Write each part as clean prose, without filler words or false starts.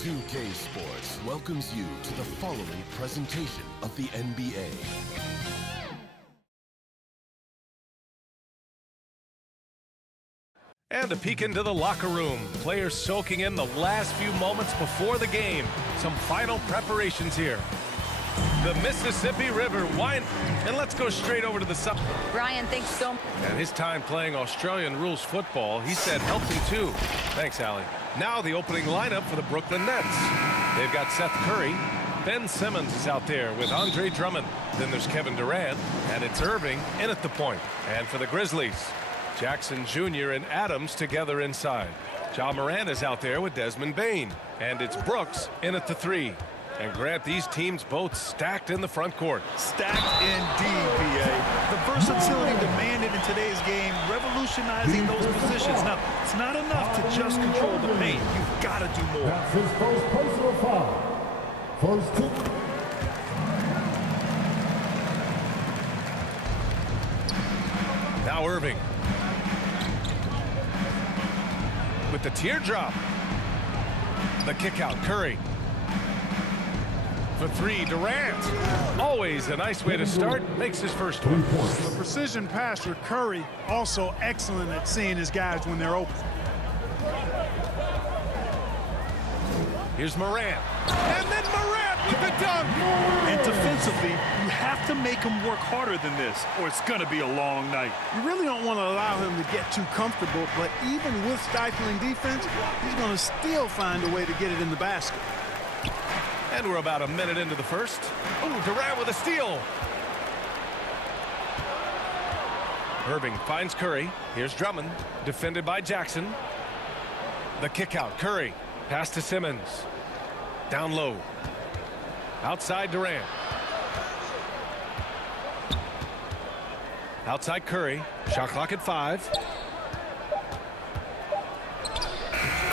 2K Sports welcomes you to the following presentation of the NBA. And a peek into the locker room. Players soaking in the last few moments before the game. Some final preparations here. The Mississippi River winds, and let's go straight over to the sub. Brian, thanks so much. And his time playing Australian rules football, he said helped him too. Thanks, Allie. Now the opening lineup for the Brooklyn Nets. They've got Seth Curry. Ben Simmons is out there with Andre Drummond. Then there's Kevin Durant, and it's Irving in at the point. And for the Grizzlies, Jackson Jr. and Adams together inside. Ja Morant is out there with Desmond Bane. And it's Brooks in at the 3. And Grant, these teams both stacked in the front court. Stacked indeed, B.A. The versatility demanded in today's game, revolutionizing those positions. Now, it's not enough to just control the paint. You've got to do more. That's his first personal foul. First two. Now Irving. With the teardrop. The kick out, Curry. For 3, Durant. Always a nice way to start. Makes his first one. The precision passer, Curry, also excellent at seeing his guys when they're open. Here's Morant. And then Morant with the dunk. And defensively, you have to make him work harder than this, or it's going to be a long night. You really don't want to allow him to get too comfortable, but even with stifling defense, he's going to still find a way to get it in the basket. And we're about a minute into the first. Oh, Durant with a steal. Irving finds Curry. Here's Drummond, defended by Jackson. The kick out, Curry. Pass to Simmons. Down low. Outside Durant. Outside Curry. Shot clock at 5.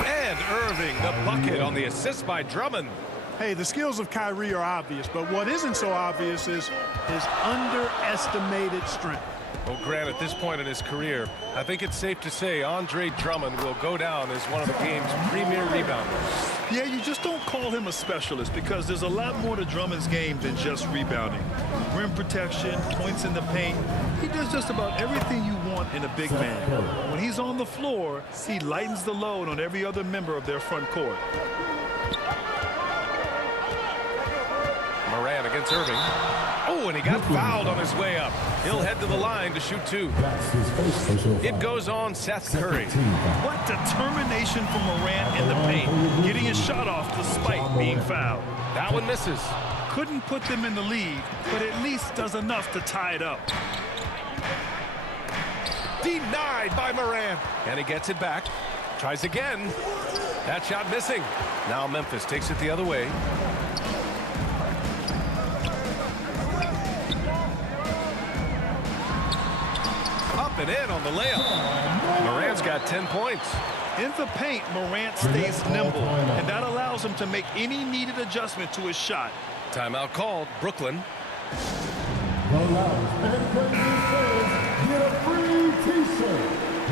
And Irving, the bucket on the assist by Drummond. Hey, the skills of Kyrie are obvious, but what isn't so obvious is his underestimated strength. Well, Grant, at this point in his career, I think it's safe to say Andre Drummond will go down as one of the game's premier rebounders. Yeah, you just don't call him a specialist because there's a lot more to Drummond's game than just rebounding. Rim protection, points in the paint. He does just about everything you want in a big man. When he's on the floor, he lightens the load on every other member of their front court. Morant against Irving. Oh, and he got fouled on his way up. He'll head to the line to shoot 2. It goes on Seth Curry. What determination from Morant in the paint, getting his shot off despite being fouled. That one misses. Couldn't put them in the lead, but at least does enough to tie it up. Denied by Morant. And he gets it back. Tries again. That shot missing. Now Memphis takes it the other way. Up and in on the layup. Morant's got 10 points. In the paint, Morant stays nimble, and that allows him to make any needed adjustment to his shot. Timeout called. Brooklyn. The Lions and Grizzlies fans get a free t-shirt.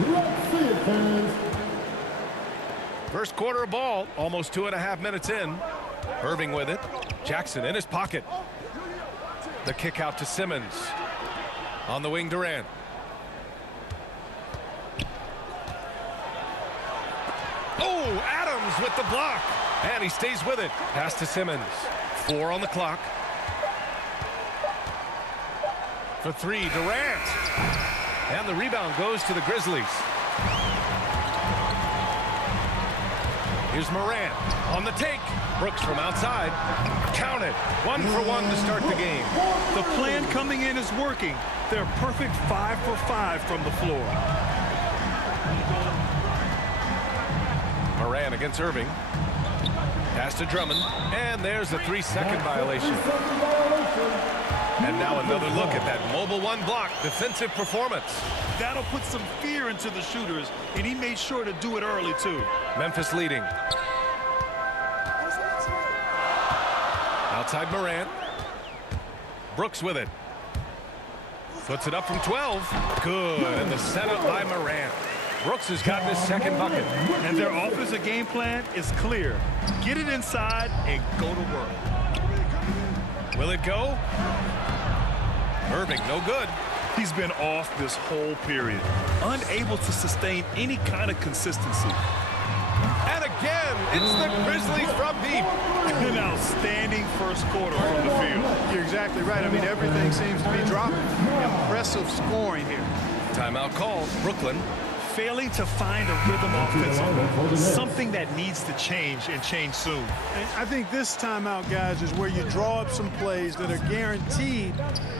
Let's see it, fans. First quarter of ball, almost 2.5 minutes in. Irving with it. Jackson in his pocket. The kick out to Simmons. On the wing, Durant. Oh, Adams with the block. And he stays with it. Pass to Simmons. 4 on the clock. For 3, Durant. And the rebound goes to the Grizzlies. Here's Morant on the take. Brooks from outside. Count it. 1 for 1 to start the game. The plan coming in is working. They're perfect 5 for 5 from the floor. Morant against Irving. Pass to Drummond. And there's a 3-second violation. And now another look at that mobile 1 block defensive performance. That'll put some fear into the shooters, and he made sure to do it early, too. Memphis leading. Outside Morant. Brooks with it. Puts it up from 12. Good. And the setup by Morant. Brooks has got his second bucket. And their offensive game plan is clear. Get it inside and go to work. Will it go? Irving, no good. He's been off this whole period, unable to sustain any kind of consistency. And again, it's the Grizzlies from deep. An outstanding first quarter from the field. You're exactly right. I mean, everything seems to be dropping. Impressive scoring here. Timeout called. Brooklyn. Failing to find a rhythm offensively, something that needs to change and change soon. And I think this timeout, guys, is where you draw up some plays that are guaranteed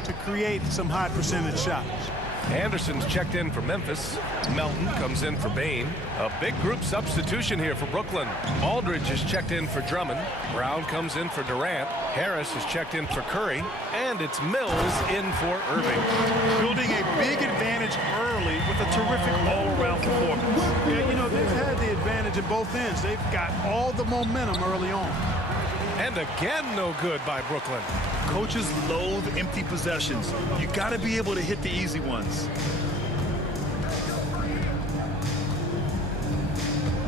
to create some high percentage shots. Anderson's checked in for Memphis. Melton comes in for Bain. A big group substitution here for Brooklyn. Aldridge is checked in for Drummond. Brown comes in for Durant. Harris is checked in for Curry. And it's Mills in for Irving. Building a big advantage early with a terrific all-around performance. Yeah, you know, they've had the advantage at both ends. They've got all the momentum early on. And again, no good by Brooklyn. Coaches loathe empty possessions. You got to be able to hit the easy ones.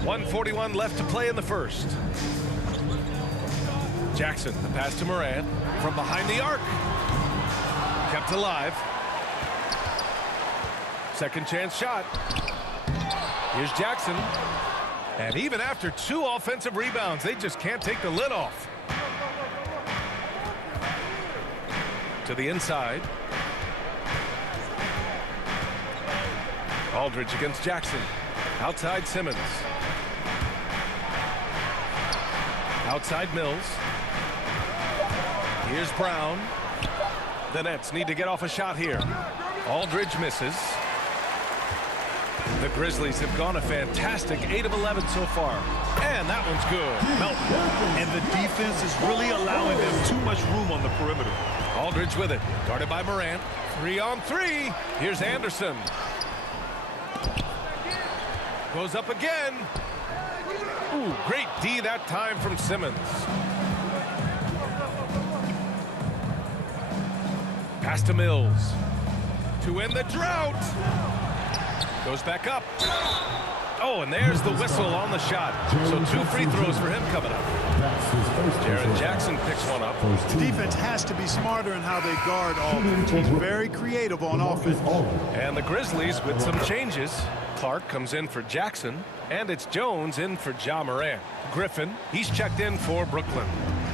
1:41 left to play in the first. Jackson, the pass to Morant from behind the arc. Kept alive. Second chance shot. Here's Jackson. And even after 2 offensive rebounds, they just can't take the lid off. To the inside. Aldridge against Jackson. Outside Simmons. Outside Mills. Here's Brown. The Nets need to get off a shot here. Aldridge misses. The Grizzlies have gone a fantastic 8 of 11 so far. And that one's good. Melton. And the defense is really allowing them too much room on the perimeter. Aldridge with it. Guarded by Morant. 3-on-3. Here's Anderson. Goes up again. Ooh, great D that time from Simmons. Pass to Mills. To end the drought. Goes back up. Oh, and there's the whistle on the shot. So 2 free throws for him coming up. Jaren Jackson picks one up. The defense has to be smarter in how they guard offense. He's very creative on offense. And the Grizzlies with some changes. Clark comes in for Jackson, and it's Jones in for Ja Morant. Griffin, he's checked in for Brooklyn.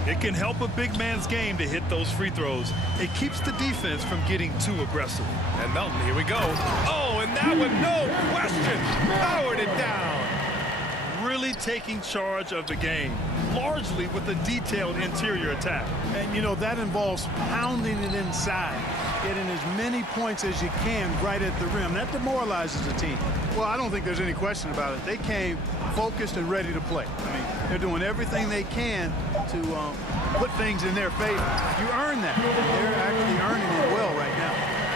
It can help a big man's game to hit those free throws. It keeps the defense from getting too aggressive. And Melton, here we go. Oh, and that one, no question, powered it down. Really taking charge of the game, largely with a detailed interior attack. And, you know, that involves pounding it inside, getting as many points as you can right at the rim. That demoralizes the team. Well, I don't think there's any question about it. They came focused and ready to play. I mean, they're doing everything they can to put things in their favor. You earn that. They're actually earning it well right now.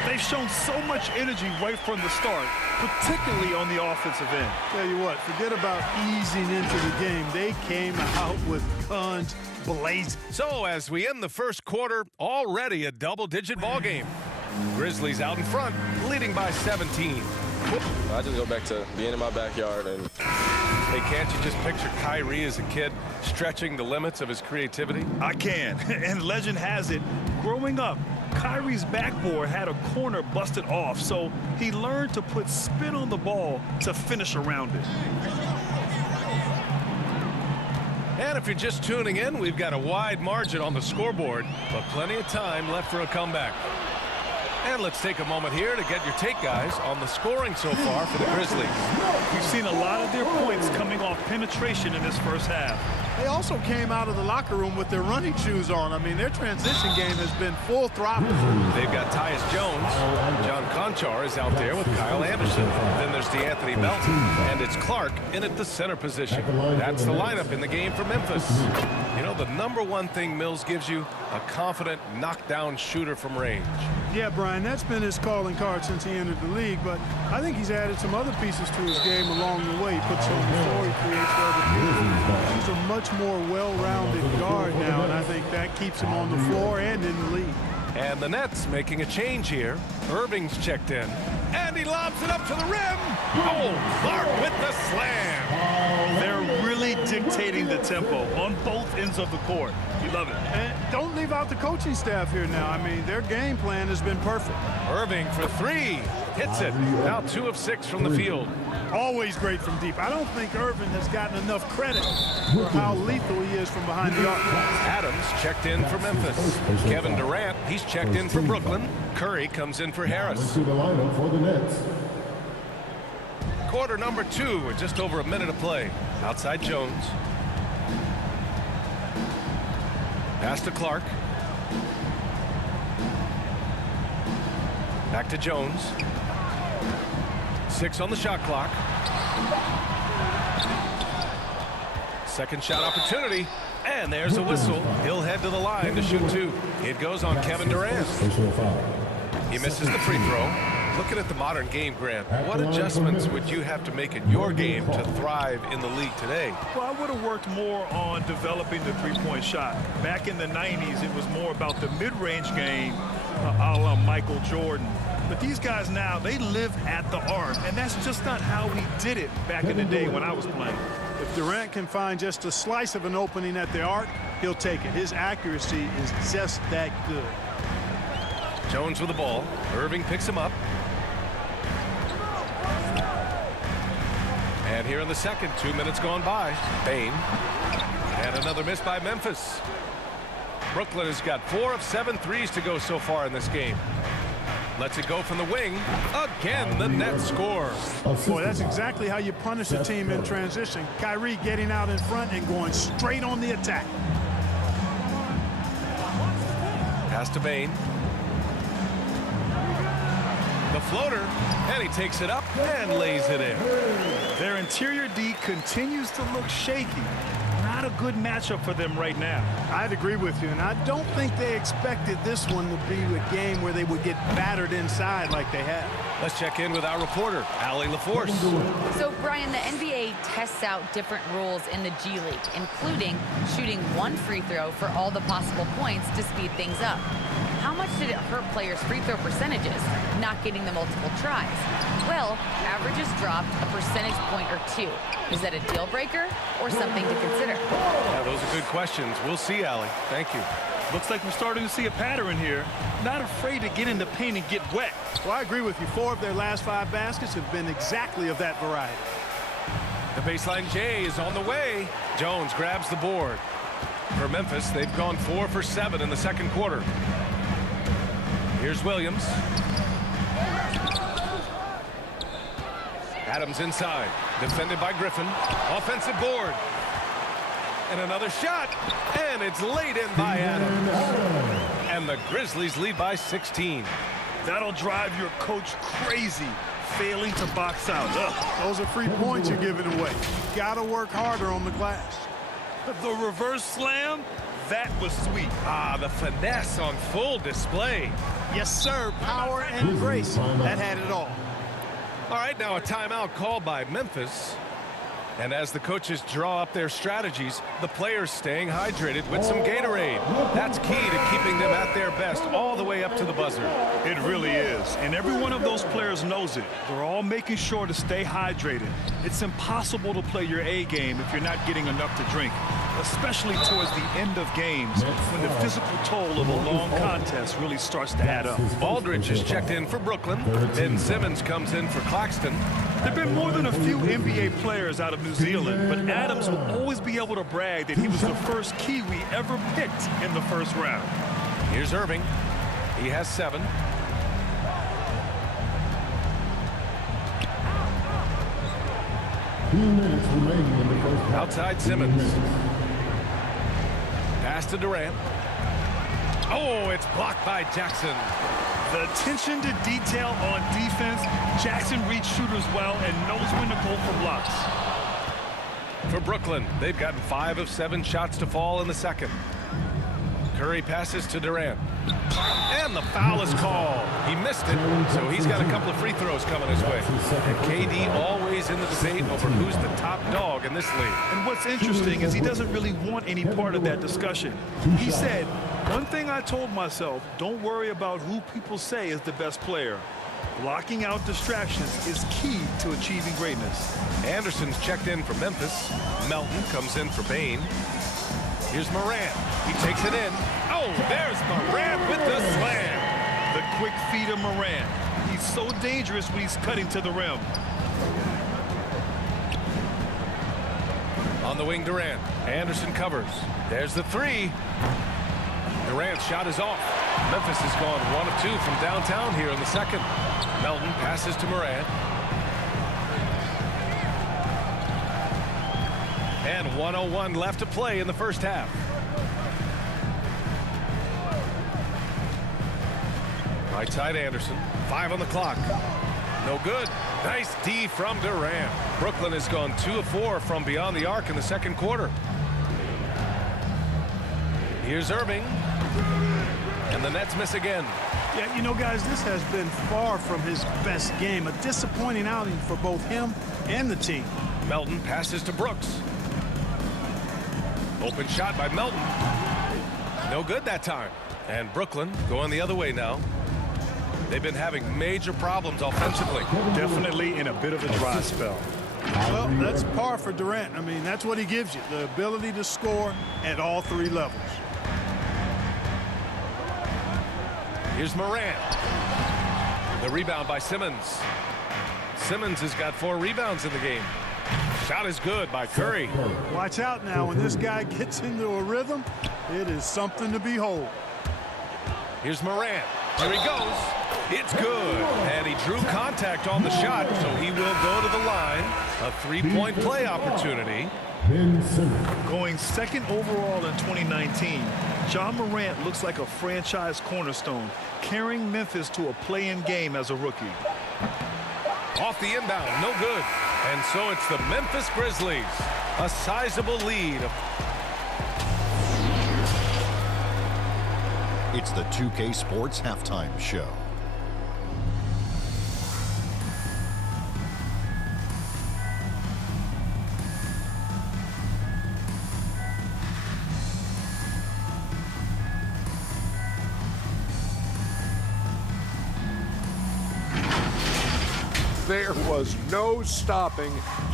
They've shown so much energy right from the start, particularly on the offensive end. Tell you what, forget about easing into the game. They came out with guns blazing. So as we end the first quarter, already a double-digit ball game. Grizzlies out in front, leading by 17. I just go back to being in my backyard. And hey, can't you just picture Kyrie as a kid stretching the limits of his creativity? I can. And legend has it, growing up, Kyrie's backboard had a corner busted off, so he learned to put spin on the ball to finish around it. And if you're just tuning in, we've got a wide margin on the scoreboard, but plenty of time left for a comeback. And let's take a moment here to get your take, guys, on the scoring so far for the Grizzlies. We've seen a lot of their points coming off penetration in this first half. They also came out of the locker room with their running shoes on. I mean, their transition game has been full throttle. They've got Tyus Jones. John Conchar is out there with Kyle Anderson. Then there's DeAnthony Melton, and it's Clark in at the center position. That's the lineup in the game for Memphis. You know, the number one thing Mills gives you, a confident knockdown shooter from range. Yeah, Brian, that's been his calling card since he entered the league, but I think he's added some other pieces to his game along the way. He puts on the floor, he creates for other people. He's a much more well-rounded guard now, and I think that keeps him on the floor and in the league. And the Nets making a change here. Irving's checked in. And he lobs it up to the rim. Oh, Clark with the slam. They're really dictating the tempo on both ends of the court. You love it. And don't leave out the coaching staff here now. I mean, their game plan has been perfect. Irving for three. Hits it. Now 2 of 6 from the field. Always great from deep. I don't think Irvin has gotten enough credit for how lethal he is from behind the arc. Adams checked in for Memphis. Kevin Durant, he's checked in for Brooklyn. Curry comes in for Harris. To the lineup for the Nets. Quarter number 2 with just over a minute of play. Outside Jones. Pass to Clark. Back to Jones. 6 on the shot clock. Second shot opportunity. And there's a whistle. He'll head to the line to shoot 2. It goes on Kevin Durant. He misses the free throw. Looking at the modern game, Grant, what adjustments would you have to make in your game to thrive in the league today? Well, I would have worked more on developing the three-point shot. Back in the 90s, it was more about the mid-range game, a la Michael Jordan. But these guys now, they live at the arc, and that's just not how we did it back in the day when I was playing. If Durant can find just a slice of an opening at the arc, he'll take it. His accuracy is just that good. Jones with the ball. Irving picks him up. And here in the second, 2 minutes gone by. Bain. And another miss by Memphis. Brooklyn has got 4 of 7 threes to go so far in this game. Lets it go from the wing. Again, the Nets score. Boy, that's exactly how you punish a team in transition. Kyrie getting out in front and going straight on the attack. Pass to Bain. The floater, and he takes it up and lays it in. Their interior D continues to look shaky. Not a good matchup for them right now. I'd agree with you, and I don't think they expected this one to be a game where they would get battered inside like they had. Let's check in with our reporter, Allie LaForce. So, Brian, the NBA tests out different rules in the G League, including shooting 1 free throw for all the possible points to speed things up. How much did it hurt players' free throw percentages, not getting the multiple tries? Well, averages dropped a percentage point or 2. Is that a deal breaker or something to consider? Yeah, those are good questions. We'll see, Allie. Thank you. Looks like we're starting to see a pattern here. Not afraid to get in the paint and get wet. Well, I agree with you. 4 of their last 5 baskets have been exactly of that variety. The baseline J is on the way. Jones grabs the board. For Memphis, they've gone 4 for 7 in the second quarter. Here's Williams. Adams inside. Defended by Griffin. Offensive board. And another shot. And it's laid in by Adams. And the Grizzlies lead by 16. That'll drive your coach crazy, failing to box out. Those are free points you're giving away. Gotta work harder on the glass. The reverse slam, that was sweet. Ah, the finesse on full display. Yes, sir. Power and grace. That had it all. All right, now a timeout called by Memphis. And as the coaches draw up their strategies, the players staying hydrated with some Gatorade. That's key to keeping them at their best all the way up to the buzzer. It really is. And every one of those players knows it. They're all making sure to stay hydrated. It's impossible to play your A game if you're not getting enough to drink, especially towards the end of games when the physical toll of a long contest really starts to add up. Aldridge is checked in for Brooklyn. Ben Simmons comes in for Claxton. There have been more than a few NBA players out of New Zealand, but Adams will always be able to brag that he was the first Kiwi ever picked in the first round. Here's Irving. He has 7. Outside Simmons. Pass to Durant. Oh, it's blocked by Jackson. The attention to detail on defense. Jackson reads shooters well and knows when to go for blocks. For Brooklyn, they've gotten 5 of 7 shots to fall in the second. Curry passes to Durant. And the foul is called. He missed it, so he's got a couple of free throws coming his way. And KD always in the debate over who's the top dog in this league. And what's interesting is he doesn't really want any part of that discussion. He said, one thing I told myself, don't worry about who people say is the best player. Blocking out distractions is key to achieving greatness. Anderson's checked in for Memphis. Melton comes in for Bain. Here's Morant. He takes it in. Oh, there's Morant with the slam. The quick feet of Morant. He's so dangerous when he's cutting to the rim. On the wing, Durant. Anderson covers. There's the three. Durant's shot is off. Memphis has gone 1 of 2 from downtown here in the second. Melton passes to Morant. And 1:01 left to play in the first half. Right side Anderson. 5 on the clock. No good. Nice D from Durant. Brooklyn has gone 2 of 4 from beyond the arc in the second quarter. Here's Irving. And the Nets miss again. Yeah, you know, guys, this has been far from his best game. A disappointing outing for both him and the team. Melton passes to Brooks. Open shot by Melton. No good that time. And Brooklyn going the other way now. They've been having major problems offensively. Definitely in a bit of a dry spell. Well, that's par for Durant. I mean, that's what he gives you, the ability to score at all 3 levels. Here's Morant. The rebound by Simmons. Simmons has got 4 rebounds in the game. Shot is good by Curry. Watch out now. When this guy gets into a rhythm, it is something to behold. Here's Morant. Here he goes. It's good. And he drew contact on the shot, so he will go to the line. A 3-point play opportunity. Going second overall in 2019, Ja Morant looks like a franchise cornerstone, carrying Memphis to a play-in game as a rookie. Off the inbound, no good. And so it's the Memphis Grizzlies. A sizable lead. It's the 2K Sports Halftime Show. There was no stopping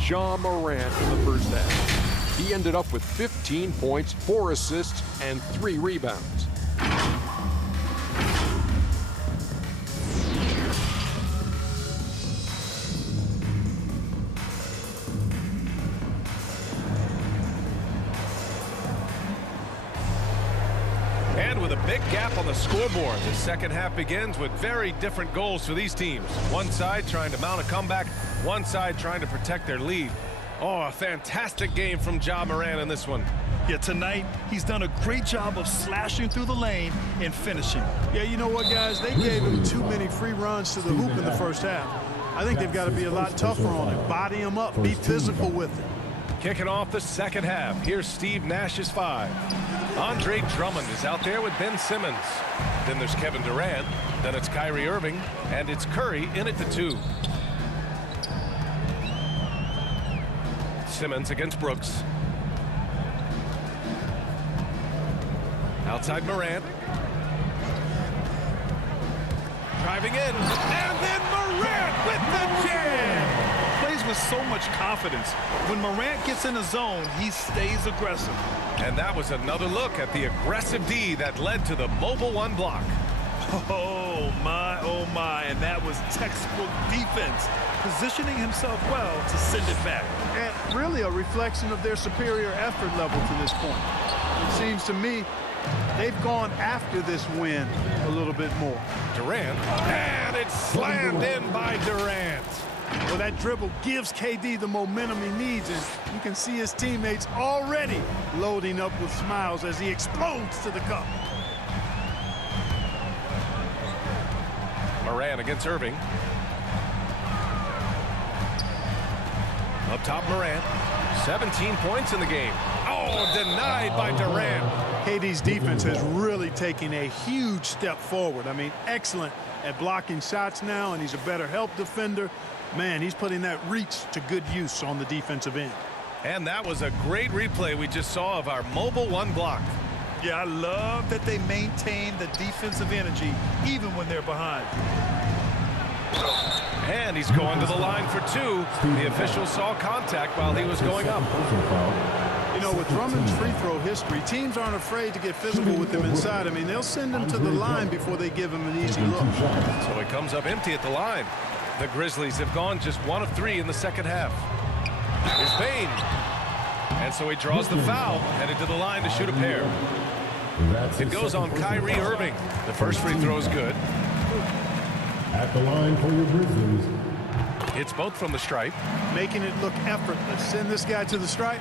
Ja Morant in the first half. He ended up with 15 points, 4 assists, and 3 rebounds. And with a big gap on the scoreboard, the second half begins with very different goals for these teams. One side trying to mount a comeback, one side trying to protect their lead. Oh, a fantastic game from Ja Morant in this one. Yeah, tonight, he's done a great job of slashing through the lane and finishing. Yeah, you know what, guys? They gave him too many free runs to the hoop in the first half. I think they've got to be a lot tougher on him. Body him up. Be physical with him. Kicking off the second half, here's Steve Nash's 5. Andre Drummond is out there with Ben Simmons. Then there's Kevin Durant. Then it's Kyrie Irving. And it's Curry in at the 2. Simmons against Brooks. Outside Morant. Driving in. And then Morant with the jam. Plays with so much confidence. When Morant gets in the zone, he stays aggressive. And that was another look at the aggressive D that led to the mobile 1 block. Oh my, and that was textbook defense, positioning himself well to send it back. And really a reflection of their superior effort level to this point. It seems to me they've gone after this win a little bit more. Durant, and it's slammed in by Durant. Well, that dribble gives KD the momentum he needs, and you can see his teammates already loading up with smiles as he explodes to the cup. Morant against Irving. Up top, Morant. 17 points in the game. Oh, denied by Durant. KD's defense has really taken a huge step forward. I mean, excellent at blocking shots now, and he's a better help defender. Man, he's putting that reach to good use on the defensive end. And that was a great replay we just saw of our mobile 1 block. Yeah, I love that they maintain the defensive energy even when they're behind. And he's going to the line for two. The official saw contact while he was going up. You know, with Drummond's free throw history, teams aren't afraid to get physical with him inside. I mean, they'll send him to the line before they give him an easy look. So he comes up empty at the line. The Grizzlies have gone just 1 of 3 in the second half. Here's Bane. And so he draws the foul, headed to the line to shoot a pair. It goes on Kyrie Irving. The first free throw is good. At the line for your Grizzlies. It's both from the stripe. Making it look effortless. Send this guy to the stripe.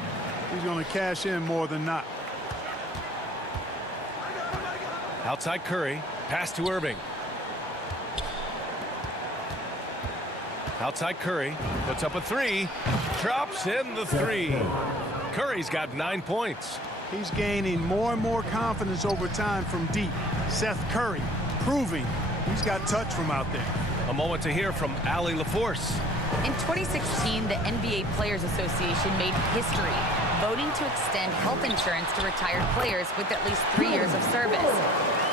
He's going to cash in more than not. Outside Curry. Pass to Irving. Outside Curry. Puts up a 3. Drops in the 3. Curry's got 9 points. He's gaining more and more confidence over time from deep. Seth Curry proving he's got touch from out there. A moment to hear from Allie LaForce. In 2016, the NBA Players Association made history, voting to extend health insurance to retired players with at least 3 years of service.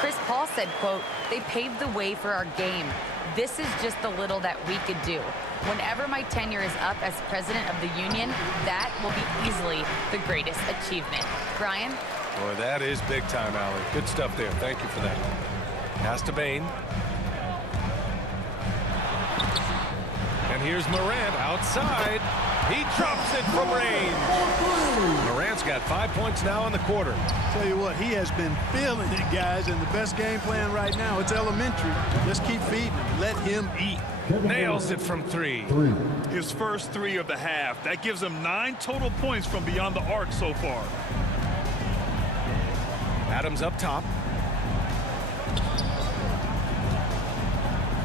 Chris Paul said, quote, "They paved the way for our game. This is just the little that we could do. Whenever my tenure is up as president of the union, that will be easily the greatest achievement." Brian? Boy, that is big time, Allie. Good stuff there. Thank you for that. Pass to Bane. And here's Morant outside. He drops it from range. Morant's got 5 points now in the quarter. Tell you what, he has been feeling it, guys, and the best game plan right now, it's elementary. Just keep feeding him. Let him eat. Nails it from 3. His first 3 of the half. That gives him 9 total points from beyond the arc so far. Adams up top.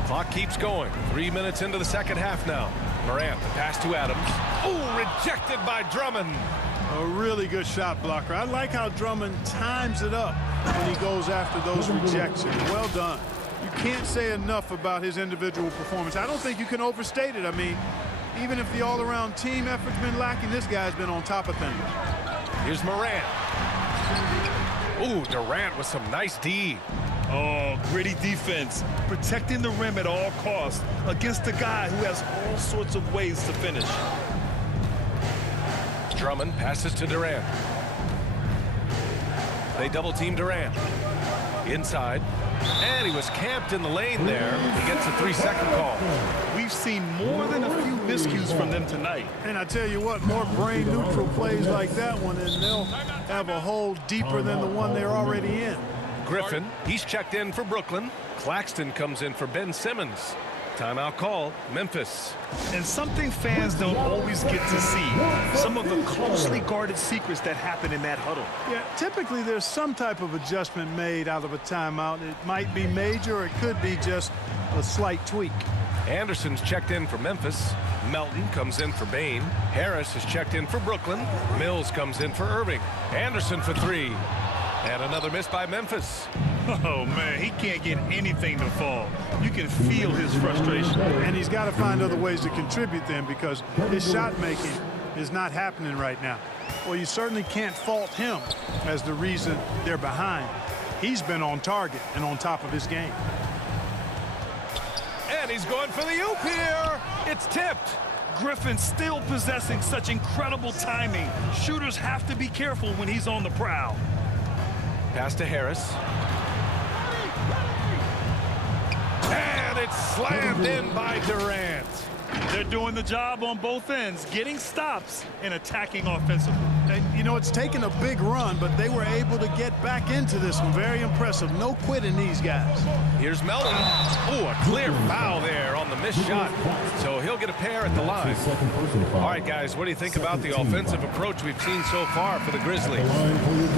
Clock keeps going. 3 minutes into the second half now. Morant, the pass to Adams. Oh, rejected by Drummond. A really good shot blocker. I like how Drummond times it up when he goes after those rejections. Well done. You can't say enough about his individual performance. I don't think you can overstate it. I mean, even if the all-around team effort's been lacking, this guy's been on top of things. Here's Morant. Ooh, Durant with some nice D. Oh, gritty defense. Protecting the rim at all costs against a guy who has all sorts of ways to finish. Drummond passes to Durant. They double-team Durant. Inside. And he was camped in the lane there. He gets a 3-second call. We've seen more than a few miscues from them tonight. And I tell you what, more brain-neutral plays like that one, and they'll have a hole deeper than the one they're already in. Griffin, he's checked in for Brooklyn. Claxton comes in for Ben Simmons. Timeout call, Memphis. And something fans don't always get to see. Some of the closely guarded secrets that happen in that huddle. Yeah, typically there's some type of adjustment made out of a timeout. It might be major, or it could be just a slight tweak. Anderson's checked in for Memphis. Melton comes in for Bane. Harris has checked in for Brooklyn. Mills comes in for Irving. Anderson for 3. And another miss by Memphis. Oh, man, he can't get anything to fall. You can feel his frustration. And he's got to find other ways to contribute then, because his shot making is not happening right now. Well, you certainly can't fault him as the reason they're behind. He's been on target and on top of his game. And he's going for the oop here. It's tipped. Griffin still possessing such incredible timing. Shooters have to be careful when he's on the prowl. Pass to Harris. And it's slammed in by Durant. They're doing the job on both ends, getting stops and attacking offensively. And, you know, it's taken a big run, but they were able to get back into this one. Very impressive. No quitting these guys. Here's Melton. Oh, a clear foul there on the missed shot. So he'll get a pair at the line. All right, guys, what do you think about the offensive approach we've seen so far for the Grizzlies?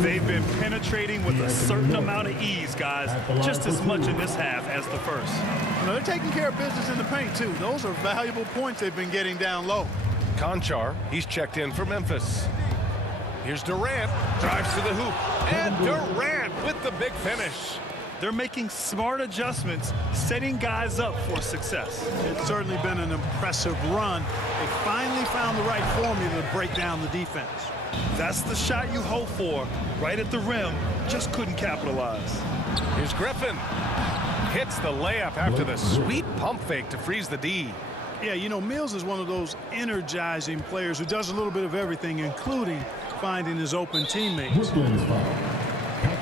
They've been penetrating with a certain amount of ease, guys, just as much in this half as the first. You know, they're taking care of business in the paint, too. Those are valuable points they've been getting down low. Conchar, he's checked in for Memphis. Here's Durant, drives to the hoop, and Durant with the big finish. They're making smart adjustments, setting guys up for success. It's certainly been an impressive run. They finally found the right formula to break down the defense. That's the shot you hope for, right at the rim, just couldn't capitalize. Here's Griffin. Hits the layup after the sweet pump fake to freeze the D. Yeah, you know, Mills is one of those energizing players who does a little bit of everything, including finding his open teammates.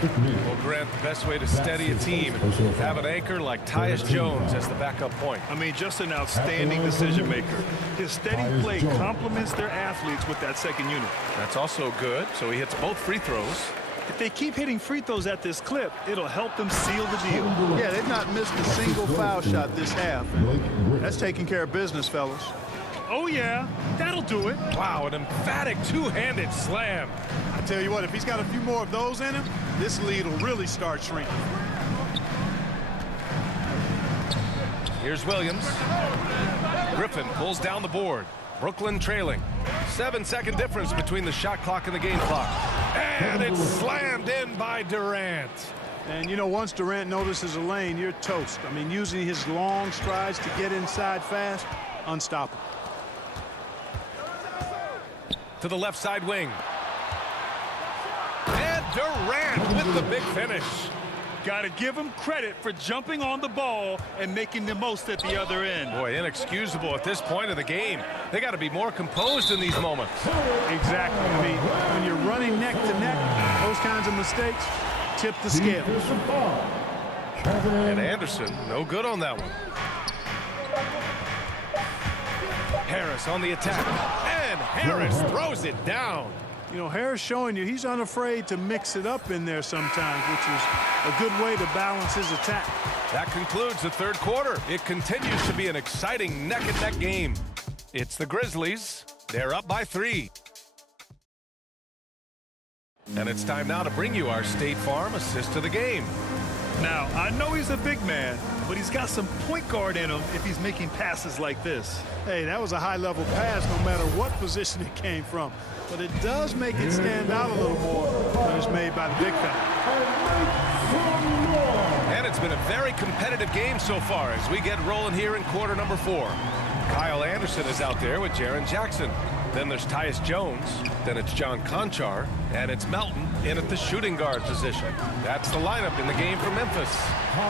Well, Grant, the best way to steady a team is have an anchor like Tyus Jones as the backup point. I mean, just an outstanding decision maker. His steady play complements their athletes with that second unit. That's also good, so he hits both free throws. If they keep hitting free throws at this clip, it'll help them seal the deal. Yeah, they've not missed a single foul shot this half. And that's taking care of business, fellas. Oh, yeah, that'll do it. Wow, an emphatic two-handed slam. I tell you what, if he's got a few more of those in him, this lead will really start shrinking. Here's Williams. Griffin pulls down the board. Brooklyn trailing. 7-second difference between the shot clock and the game clock. And it's slammed in by Durant. And, you know, once Durant notices a lane, you're toast. I mean, using his long strides to get inside fast, unstoppable. To the left side wing. And Durant with the big finish. Got to give him credit for jumping on the ball and making the most at the other end. Boy, inexcusable at this point of the game. They got to be more composed in these moments. Exactly. I mean, when you're running neck to neck, those kinds of mistakes tip the scale. And Anderson, no good on that one. Harris on the attack. And Harris throws it down. You know, Harris showing you he's unafraid to mix it up in there sometimes, which is a good way to balance his attack. That concludes the third quarter. It continues to be an exciting neck-and-neck game. It's the Grizzlies. They're up by 3. And it's time now to bring you our State Farm assist to the game. Now, I know he's a big man, but he's got some point guard in him if he's making passes like this. Hey, that was a high-level pass no matter what position it came from. But it does make it stand out a little more when it's made by the big fella. And it's been a very competitive game so far as we get rolling here in quarter number 4. Kyle Anderson is out there with Jaren Jackson. Then there's Tyus Jones. Then it's John Conchar. And it's Melton in at the shooting guard position. That's the lineup in the game for Memphis.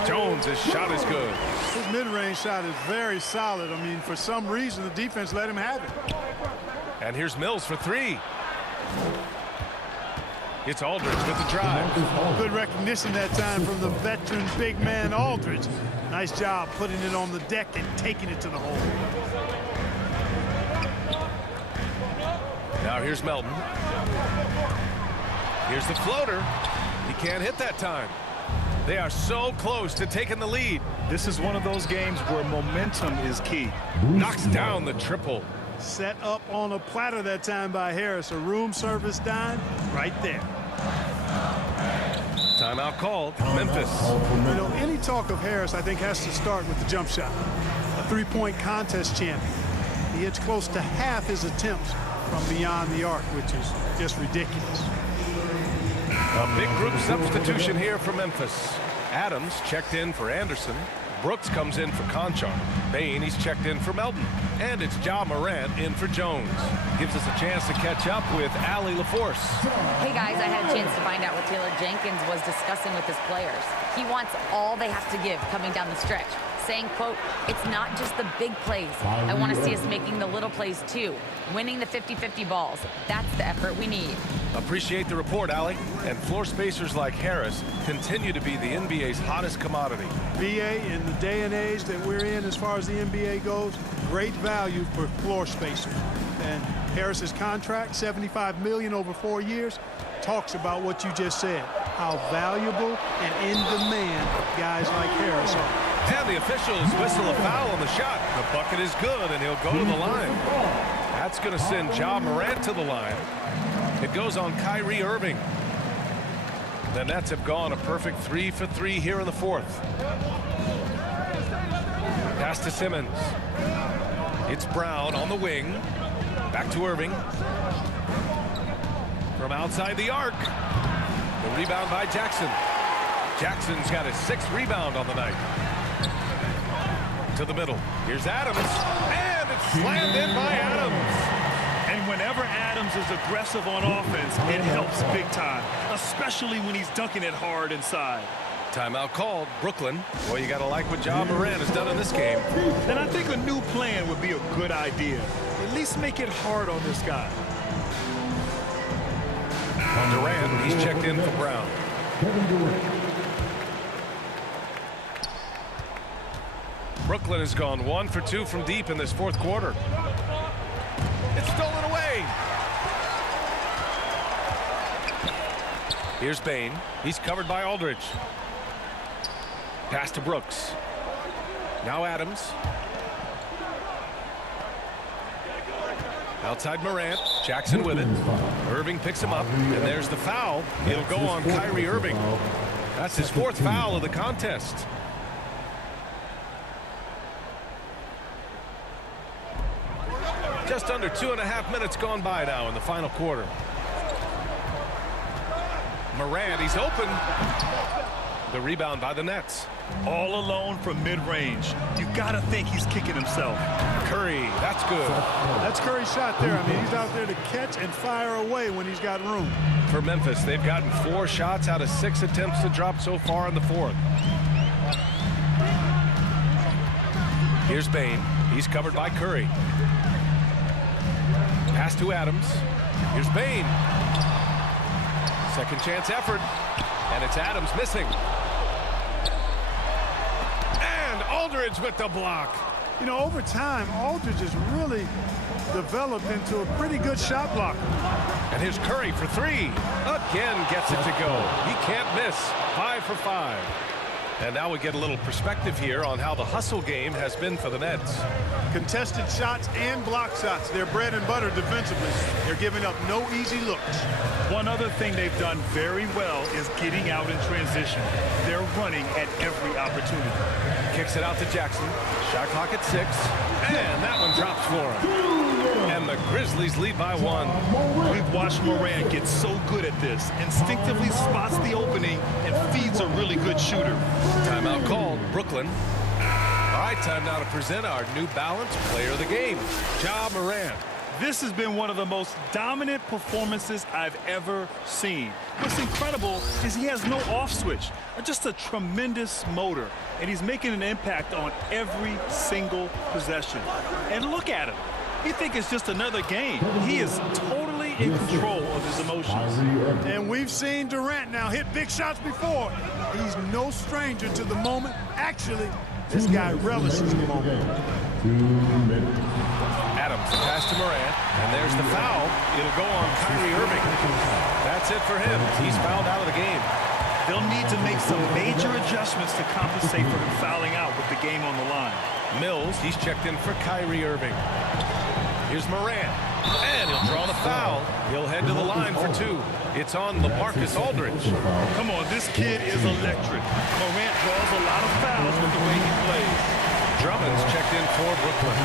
Jones' shot is good. His mid-range shot is very solid. I mean, for some reason, the defense let him have it. And here's Mills for 3. It's Aldridge with the drive. Good recognition that time from the veteran big man Aldridge. Nice job putting it on the deck and taking it to the hole. Now here's Melton. Here's the floater. He can't hit that time. They are so close to taking the lead. This is one of those games where momentum is key. Knocks down the triple. Set up on a platter that time by Harris. A room service dime right there. Timeout called. Memphis. You know, any talk of Harris, I think, has to start with the jump shot. A three-point contest champion. He hits close to half his attempts from beyond the arc, which is just ridiculous. A big group substitution here for Memphis. Adams checked in for Anderson. Brooks comes in for Conchar. Bain, he's checked in for Melton. And it's Ja Morant in for Jones. Gives us a chance to catch up with Allie LaForce. Hey guys, I had a chance to find out what Taylor Jenkins was discussing with his players. He wants all they have to give coming down the stretch, saying, quote, "It's not just the big plays. I want to see us making the little plays too, winning the 50-50 balls. That's the effort we need." Appreciate the report, Allie. And floor spacers like Harris continue to be the NBA's hottest commodity. BA, in the day and age that we're in as far as the NBA goes, great value for floor spacers. And Harris's contract, $75 million over 4 years, talks about what you just said, how valuable and in demand guys like Harris are. And the officials whistle a foul on the shot. The bucket is good, and he'll go to the line. That's going to send Ja Morant to the line. It goes on Kyrie Irving. The Nets have gone a perfect 3 for 3 here in the fourth. Pass to Simmons. It's Brown on the wing. Back to Irving. From outside the arc. The rebound by Jackson. Jackson's got his 6th rebound on the night. To the middle. Here's Adams. And it's slammed in by Adams. And whenever Adams is aggressive on offense, it helps big time, especially when he's dunking it hard inside. Timeout called. Brooklyn. Well, you got to like what Ja Morant has done in this game. Then I think a new plan would be a good idea. At least make it hard on this guy. Durant, he's checked in for Brown. Brooklyn has gone 1 for 2 from deep in this fourth quarter. It's stolen away. Here's Bane. He's covered by Aldridge. Pass to Brooks. Now Adams. Outside Morant. Jackson with it. Irving picks him up. And there's the foul. It'll go on Kyrie Irving. That's his fourth foul of the contest. Just under 2.5 minutes gone by now in the final quarter. Morant, he's open. The rebound by the Nets. All alone from mid-range. You gotta think he's kicking himself. Curry, that's good. That's Curry's shot there. I mean, he's out there to catch and fire away when he's got room. For Memphis, they've gotten 4 shots out of 6 attempts to drop so far in the fourth. Here's Bane. He's covered by Curry. Pass to Adams. Here's Bane. Second chance effort. And it's Adams missing. And Aldridge with the block. You know, over time, Aldridge has really developed into a pretty good shot blocker. And here's Curry for 3. Again gets it to go. He can't miss. 5 for 5. And now we get a little perspective here on how the hustle game has been for the Nets. Contested shots and block shots. They're bread and butter defensively. They're giving up no easy looks. One other thing they've done very well is getting out in transition. They're running at every opportunity. Kicks it out to Jackson. Shot clock at 6. And that one drops for him. And the Grizzlies lead by 1. We've watched Morant get so good at this. Instinctively spots the opening and feeds a really good shooter. Timeout called. Brooklyn. All right, time now to present our New Balance Player of the Game, Ja Morant. This has been one of the most dominant performances I've ever seen. What's incredible is he has no off switch, just a tremendous motor, and he's making an impact on every single possession. And look at him. You think it's just another game. He is totally in control of his emotions. And we've seen Durant now hit big shots before. He's no stranger to the moment. Actually, this guy relishes the moment. Adams, pass to Morant, and there's the foul. It'll go on Kyrie Irving. That's it for him. He's fouled out of the game. They'll need to make some major adjustments to compensate for him fouling out with the game on the line. Mills, he's checked in for Kyrie Irving. Here's Morant, and he'll draw the foul. He'll head to the line for 2. It's on LaMarcus Aldridge. Come on, this kid is electric. Morant draws a lot of fouls with the way he plays. Drummond's checked in for Brooklyn.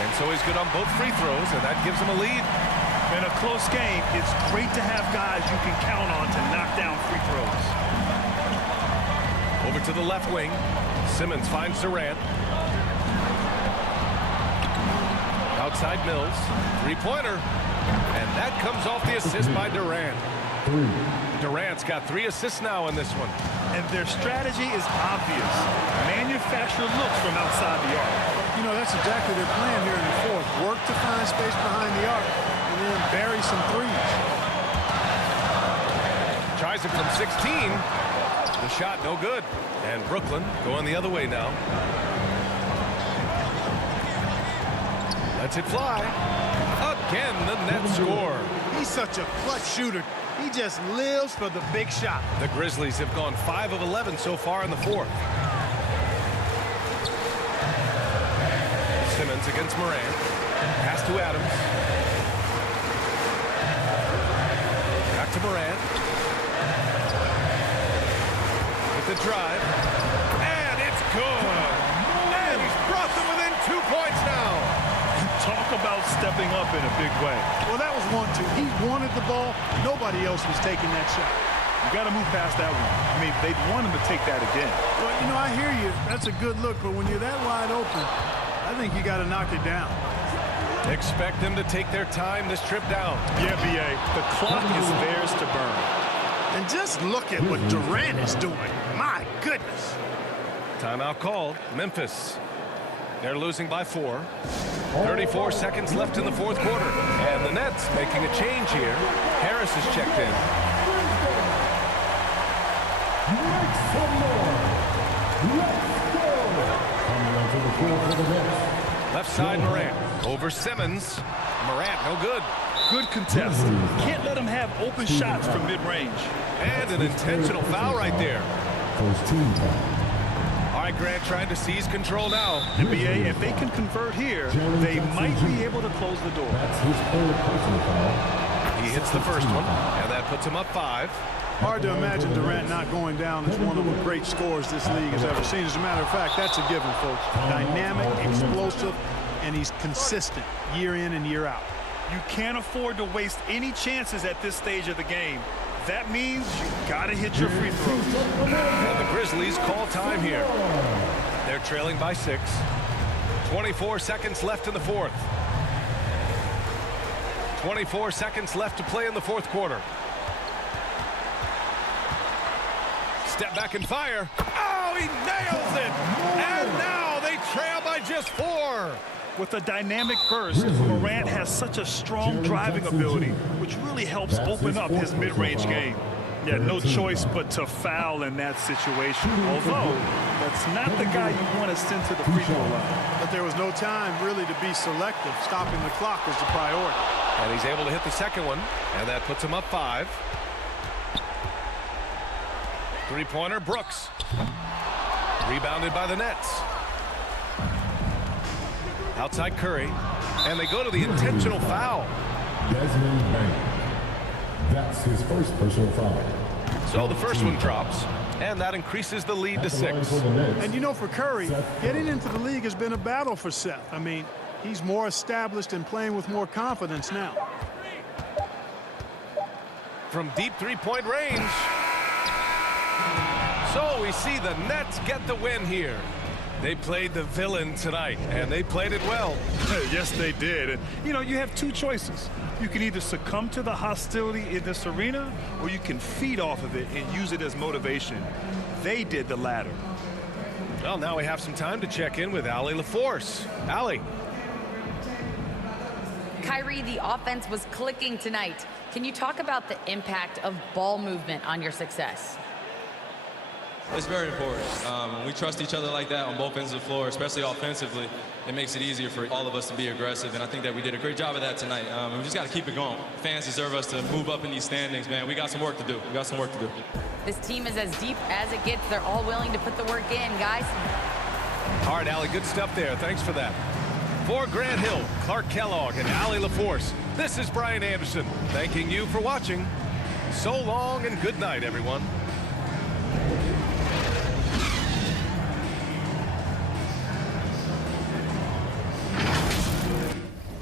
And so he's good on both free throws, and that gives him a lead. In a close game, it's great to have guys you can count on to knock down free throws. Over to the left wing. Simmons finds Durant. Outside Mills. Three-pointer. And that comes off the assist by Durant. Durant's got 3 assists now in this one. And their strategy is obvious. Manufacture looks from outside the arc. You know, that's exactly their plan here in the fourth. Work to find space behind the arc and then bury some threes. Tries it from 16. The shot no good. And Brooklyn going the other way now. Lets it fly. Again, the Nets score. He's such a clutch shooter. He just lives for the big shot. The Grizzlies have gone 5 of 11 so far in the fourth. Simmons against Morant. Pass to Adams. Back to Morant. With the drive. And it's good. And he's brought them within 2 points now. Talk about stepping up in a big way. Well, that was 1-2. He wanted the ball. Nobody else was taking that shot. You got to move past that one. I mean, they'd want him to take that again. Well, you know, I hear you. That's a good look, but when you're that wide open, I think you got to knock it down. Expect them to take their time this trip down. Yeah, B.A. The clock is theirs to burn. And just look at what Durant is doing. My goodness. Timeout called. Memphis. They're losing by 4. 34 seconds left in the fourth quarter. And the Nets making a change here. Harris is checked in. Make some noise. Let's go. Coming onto the floor for the Nets. Left side Morant. Over Simmons. Morant no good. Good contest. Can't let him have open shots from mid-range. And an intentional foul right there. First team foul. All right, Grant trying to seize control now. NBA, if they can convert here, they might be able to close the door. That's his third personal foul. He hits the first one, and that puts him up 5. Hard to imagine Durant not going down as one of the great scorers this league has ever seen. As a matter of fact, that's a given, folks. Dynamic, explosive, and he's consistent year in and year out. You can't afford to waste any chances at this stage of the game. That means you gotta hit your free throws. And the Grizzlies call time here. They're trailing by 6. 24 seconds left in the fourth. 24 seconds left to play in the fourth quarter. Step back and fire. Oh, he nails it! And now they trail by just 4. With a dynamic burst, Morant has such a strong driving ability, which really helps open up his mid-range game. Yeah, no choice but to foul in that situation. Although, that's not the guy you want to send to the free throw line. But there was no time really to be selective. Stopping the clock was the priority. And he's able to hit the second one, and that puts him up 5. Three-pointer, Brooks. Rebounded by the Nets. Outside Curry, and they go to the intentional foul. Desmond Bain. That's his first personal foul. So the first one drops, and that increases the lead to 6. And you know, for Curry, getting into the league has been a battle for Seth. I mean, he's more established and playing with more confidence now. From deep three-point range. So we see the Nets get the win here. They played the villain tonight, and they played it well. Yes, they did. And, you know, you have two choices. You can either succumb to the hostility in this arena, or you can feed off of it and use it as motivation. They did the latter. Well, now we have some time to check in with Allie LaForce. Allie. Kyrie, the offense was clicking tonight. Can you talk about the impact of ball movement on your success? It's very important. When we trust each other like that on both ends of the floor, especially offensively, it makes it easier for all of us to be aggressive, and I think that we did a great job of that tonight. We just got to keep it going. Fans deserve us to move up in these standings, man. We got some work to do. We got some work to do. This team is as deep as it gets. They're all willing to put the work in, guys. All right, Allie, good stuff there. Thanks for that. For Grant Hill, Clark Kellogg, and Allie LaForce, this is Brian Anderson, thanking you for watching. So long and good night, everyone.